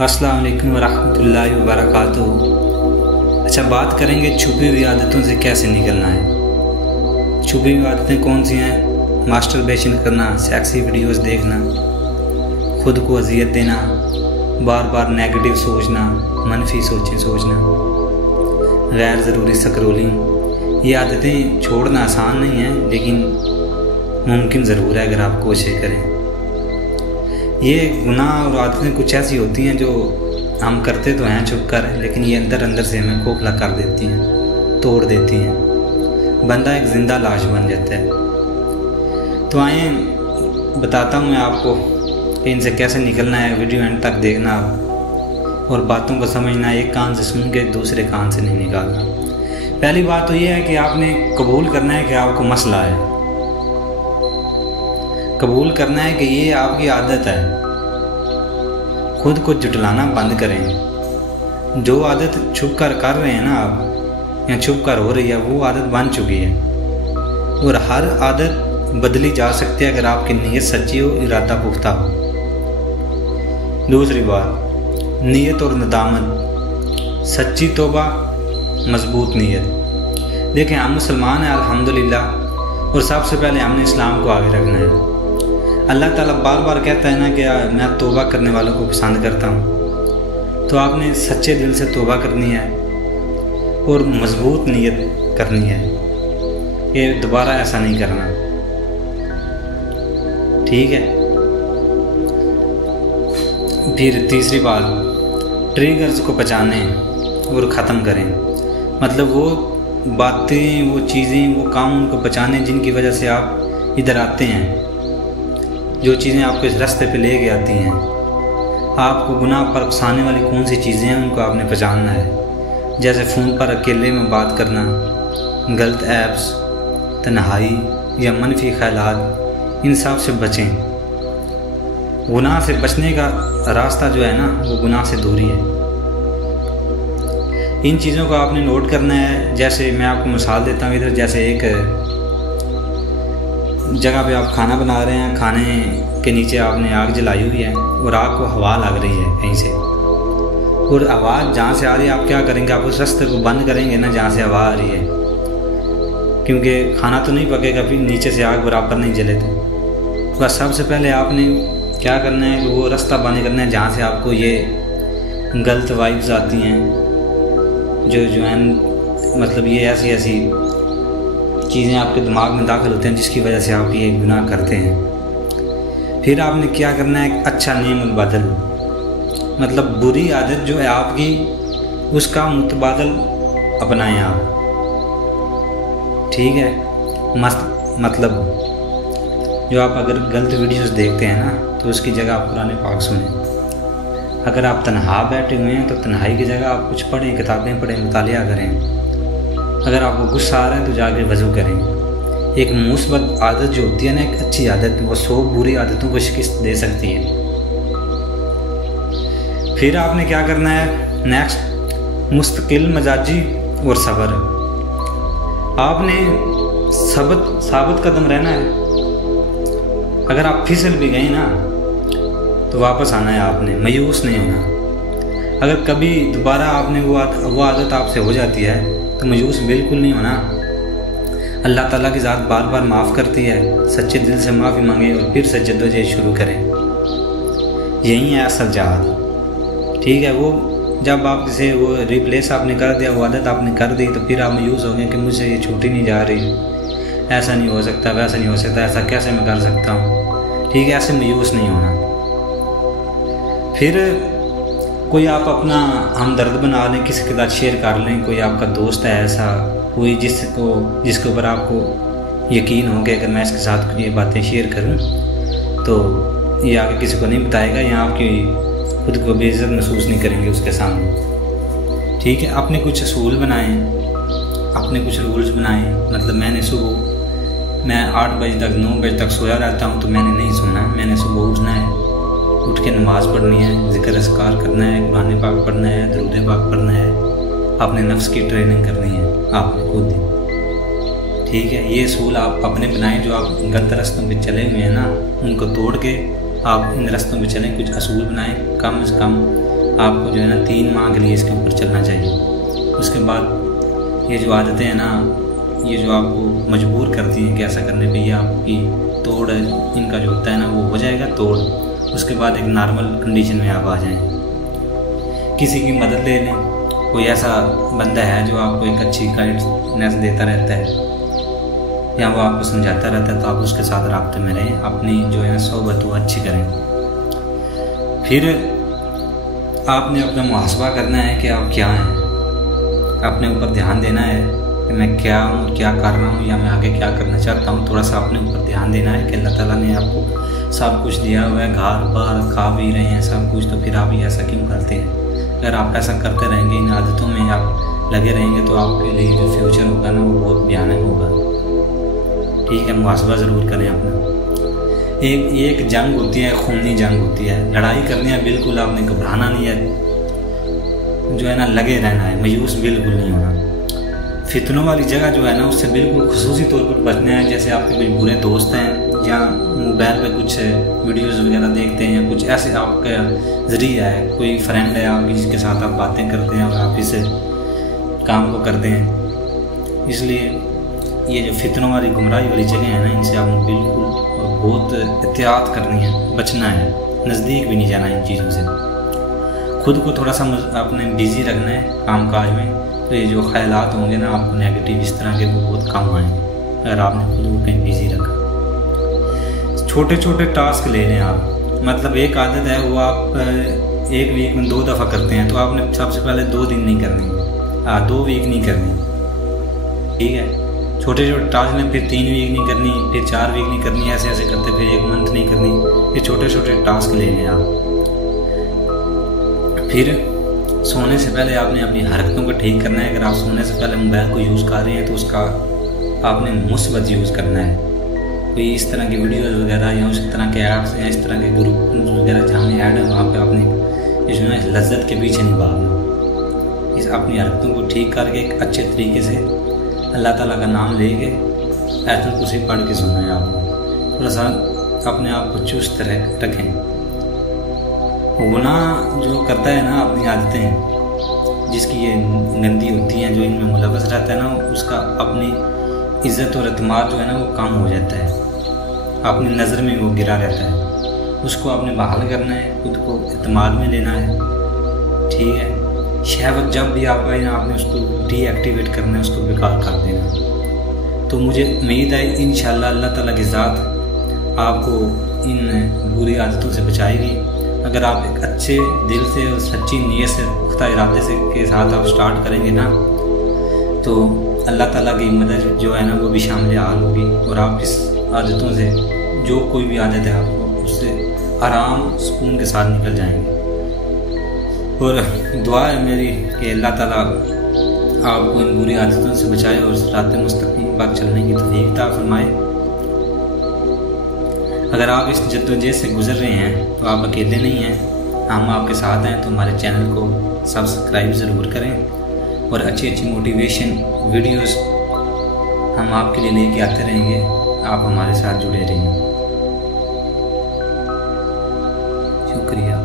अस्सलाम वालेकुम वरहमतुल्लाहि वबरकातुहू। अच्छा, बात करेंगे छुपी हुई आदतों से कैसे निकलना है। छुपी हुई आदतें कौन सी हैं? मास्टरबेशन करना, सेक्सी वीडियोस देखना, खुद को अजियत देना, बार बार नेगेटिव सोचना, मनफी सोचें सोचना, गैर ज़रूरी स्क्रॉलिंग। ये आदतें छोड़ना आसान नहीं है, लेकिन मुमकिन ज़रूर है अगर आप कोशिश करें। ये गुनाह और आदतें कुछ ऐसी होती हैं जो हम करते तो हैं छुप कर, लेकिन ये अंदर अंदर से हमें खोखला कर देती हैं, तोड़ देती हैं। बंदा एक ज़िंदा लाश बन जाता है। तो आए बताता हूँ मैं आपको कि इनसे कैसे निकलना है। वीडियो एंड तक देखना आप, और बातों को समझना, एक कान से सुन के दूसरे कान से नहीं निकालना। पहली बात तो ये है कि आपने कबूल करना है कि आपको मसला है। कबूल करना है कि ये आपकी आदत है। खुद को जुटलाना बंद करें। जो आदत छुप कर रहे हैं ना आप, या छुप कर हो रही है, वो आदत बन चुकी है। और हर आदत बदली जा सकती है अगर आपकी नीयत सच्ची हो, इरादा पुख्ता हो। दूसरी बात, नीयत और नदामत। सच्ची तौबा, मजबूत नीयत। देखें, हम मुसलमान हैं अल्हम्दुलिल्लाह, और सबसे पहले हमने इस्लाम को आगे रखना है। अल्लाह ताला बार बार कहता है ना कि मैं तौबा करने वालों को पसंद करता हूँ। तो आपने सच्चे दिल से तौबा करनी है और मजबूत नीयत करनी है कि दोबारा ऐसा नहीं करना। ठीक है। फिर तीसरी बात, ट्रिगर्स को पहचानें और ख़त्म करें। मतलब वो बातें, वो चीज़ें, वो काम उनको पहचानें जिनकी वजह से आप इधर आते हैं। जो चीज़ें आपको इस रास्ते पे ले के आती हैं, आपको गुनाह पर उकसाने वाली कौन सी चीज़ें हैं, उनको आपने पहचानना है। जैसे फ़ोन पर अकेले में बात करना, गलत ऐप्स, तन्हाई या मनफी ख्यालात, इन सब से बचें। गुनाह से बचने का रास्ता जो है ना, वो गुनाह से दूरी है। इन चीज़ों को आपने नोट करना है। जैसे मैं आपको मिसाल देता हूँ इधर, जैसे एक जगह पे आप खाना बना रहे हैं, खाने के नीचे आपने आग जलाई हुई है और आग को हवा लग रही है कहीं से, और आवाज़ जहाँ से आ रही है, आप क्या करेंगे? आप उस रास्ते को बंद करेंगे ना जहाँ से आवाज़ आ रही है, क्योंकि खाना तो नहीं पकेगा फिर नीचे से आग बराबर नहीं जले। तो बस सबसे पहले आपने क्या करना है कि वो रास्ता बंद करना है जहाँ से आपको ये गलत वाइब्स आती हैं, जो है मतलब ये ऐसी चीज़ें आपके दिमाग में दाखिल होते हैं जिसकी वजह से आप ये गुनाह करते हैं। फिर आपने क्या करना है? अच्छा नेम बदल, मतलब बुरी आदत जो है आपकी, उसका मुतबादल अपनाएं आप। ठीक है। मतलब जो आप अगर गलत वीडियोस देखते हैं ना, तो उसकी जगह आप कुरान पाक सुनें। अगर आप तन्हा बैठे हुए हैं तो तन्हाई की जगह आप कुछ पढ़ें, किताबें पढ़ें, मुतालिया करें। अगर आपको गुस्सा आ रहा है तो जाके वज़ू करें। एक मुस्बत आदत जो होती है ना, एक अच्छी आदत, वो 100 बुरी आदतों को शिकस्त दे सकती है। फिर आपने क्या करना है? नेक्स्ट, मुस्तकिल मजाजी और सब्र। आपने साबित कदम रहना है। अगर आप फिसल भी गए ना, तो वापस आना है आपने, मायूस नहीं होना। अगर कभी दोबारा आपने वो आदत आपसे हो जाती है तो मायूस बिल्कुल नहीं होना। अल्लाह ताला की ज़ात बार बार माफ़ करती है। सच्चे दिल से माफ़ी मांगे और फिर से जद्दोजहद शुरू करें। यही है असल जहाद। ठीक है। वो जब आप इसे वो रिप्लेस आपने कर दिया, वो आदत आपने कर दी, तो फिर आप मायूस हो गए कि मुझसे ये छूटी नहीं जा रही, ऐसा नहीं हो सकता, वैसा नहीं हो सकता, ऐसा कैसे मैं कर सकता हूँ। ठीक है। ऐसे मायूस नहीं होना। फिर कोई आप अपना हमदर्द बना लें, किसी के साथ शेयर कर लें। कोई आपका दोस्त है ऐसा, कोई जिसके ऊपर आपको यकीन हो कि अगर मैं इसके साथ ये बातें शेयर करूं तो ये आगे किसी को नहीं बताएगा, या आपकी खुद को बेइज्जत महसूस नहीं करेंगे उसके सामने। ठीक है। अपने कुछ असूल बनाएं, अपने कुछ रूल्स बनाएं। मतलब मैं 8 बजे तक 9 बजे तक सोया रहता हूँ, तो मैंने नहीं सोना है। मैंने सुबह उठना है, उठ के नमाज़ पढ़नी है, ज़िक्र अस्कार करना है, कुरान पाक पढ़ना है, दरूद पाक पढ़ना है। अपने नफ्स की ट्रेनिंग करनी है आपने खुद ही। ठीक है। ये असूल आप अपने बनाएं। जो आप गलत रास्तों पे चले हुए हैं ना, उनको तोड़ के आप इन रास्तों पे चलें। कुछ असूल बनाएं, कम से कम आपको जो है ना 3 माह के लिए इसके ऊपर चलना चाहिए। उसके बाद ये जो आदतें हैं ना, ये जो आपको मजबूर करती हैं कि ऐसा करने पे, ये आपकी तोड़ इनका जो होता है ना वो हो जाएगा तोड़। उसके बाद एक नॉर्मल कंडीशन में आप आ जाएं। किसी की मदद ले लें, कोई ऐसा बंदा है जो आपको एक अच्छी गाइडनेस देता रहता है या वो आपको समझाता रहता है, तो आप उसके साथ राब्ते में रहें, अपनी जो है सोहबत वो अच्छी करें। फिर आपने अपना मुहासबा करना है कि आप क्या हैं, अपने ऊपर ध्यान देना है कि मैं क्या हूँ, क्या कर रहा हूँ या मैं आगे क्या करना चाहता हूँ। थोड़ा सा अपने ऊपर ध्यान देना है कि अल्लाह ताला ने आपको सब कुछ दिया हुआ है, घर बार खा भी रहे हैं सब कुछ, तो फिर आप ये ऐसा क्यों करते हैं। अगर आप ऐसा करते रहेंगे, इन आदतों में आप लगे रहेंगे, तो आपके लिए जो फ्यूचर होगा ना वो बहुत भयानक होगा। ठीक है, मुहासबा ज़रूर करें अपना। एक जंग होती है, खूनी जंग होती है, लड़ाई करनी है, बिल्कुल आपने घबराना नहीं है, जो है ना लगे रहना है, मायूस बिल्कुल नहीं होना। फितनों वाली जगह जो है ना उससे बिल्कुल खुसूसी तौर पर बचना है। जैसे आपके कोई बुरे दोस्त हैं या मोबाइल पे कुछ वीडियोस वगैरह देखते हैं, कुछ ऐसे आपका ज़रिया है, कोई फ्रेंड है आपकी जिसके साथ आप बातें करते हैं और आप इसे काम को करते हैं। इसलिए ये जो फितनों वाली गुमराही वाली जगह है ना, इनसे आपने बिल्कुल और बहुत एहतियात करनी है, बचना है, नज़दीक भी नहीं जाना इन चीज़ों से। खुद को थोड़ा सा आपने बिज़ी रखना है काम काज में, तो ये जो ख्यालात होंगे ना आपको नेगेटिव इस तरह के वो बहुत कम आएंगे अगर आपने खुद को कहीं बिज़ी रखा। छोटे छोटे टास्क ले लें आप, मतलब एक आदत है वो आप एक वीक में 2 दफ़ा करते हैं, तो आपने सबसे पहले 2 दिन नहीं करनी, 2 वीक नहीं करनी, ठीक है। छोटे छोटे टास्क लें, फिर 3 वीक नहीं करनी, फिर 4 वीक नहीं करनी, ऐसे ऐसे करते फिर 1 मंथ नहीं करनी, फिर छोटे छोटे टास्क ले लें आप। फिर सोने से पहले आपने अपनी हरकतों को ठीक करना है। अगर आप सोने से पहले मोबाइल को यूज़ कर रहे हैं तो उसका आपने मुस्बत यूज़ करना है। कोई इस तरह की वीडियोज़ वगैरह या उस तरह के ऐप्स या इस तरह के ग्रुप वगैरह जहाँ में ऐड है वहाँ पे आपने इसमें लज्जत के पीछे नहीं भागना। इस अपनी हरकतों को ठीक करके एक अच्छे तरीके से अल्लाह ताला का नाम लेके आयतुल कुर्सी पढ़ के सोना है आपको। थोड़ा सा अपने आप को चुस्त रखें। गुनाह जो करता है ना, अपनी आदतें जिसकी ये गंदी होती हैं, जो इनमें मुलव्वस रहता है ना, उसका अपनी इज़्ज़त और एतमाद जो है ना वो कम हो जाता है, अपनी नज़र में वो गिरा रहता है। उसको आपने बहाल करना है, खुद को एतमाद में लेना है, ठीक है। शहवत जब भी आप आए ना, आपने उसको डीएक्टिवेट करना है, उसको बेकार कर देना है। तो मुझे उम्मीद है इंशाअल्लाह अल्लाह ताला की ज़ात आपको इन बुरी आदतों से बचाएगी। अगर आप एक अच्छे दिल से और सच्ची नीयत से, पुख्ता इरादे से के साथ आप स्टार्ट करेंगे ना, तो अल्लाह ताला की मदद जो है ना वो भी शामिल हाल होगी और आप इस आदतों से, जो कोई भी आदत है आपको, उससे आराम सुकून के साथ निकल जाएंगे। और दुआ है मेरी कि अल्लाह ताला आपको इन बुरी आदतों से बचाए और रात मुस्तकीम पर चलने की तौफीक अता फरमाए। अगर आप इस जद्दोजहद से गुज़र रहे हैं तो आप अकेले नहीं हैं, हम आपके साथ हैं। तो हमारे चैनल को सब्सक्राइब ज़रूर करें और अच्छी अच्छी मोटिवेशन वीडियोस हम आपके लिए लेके आते रहेंगे। आप हमारे साथ जुड़े रहिए। शुक्रिया।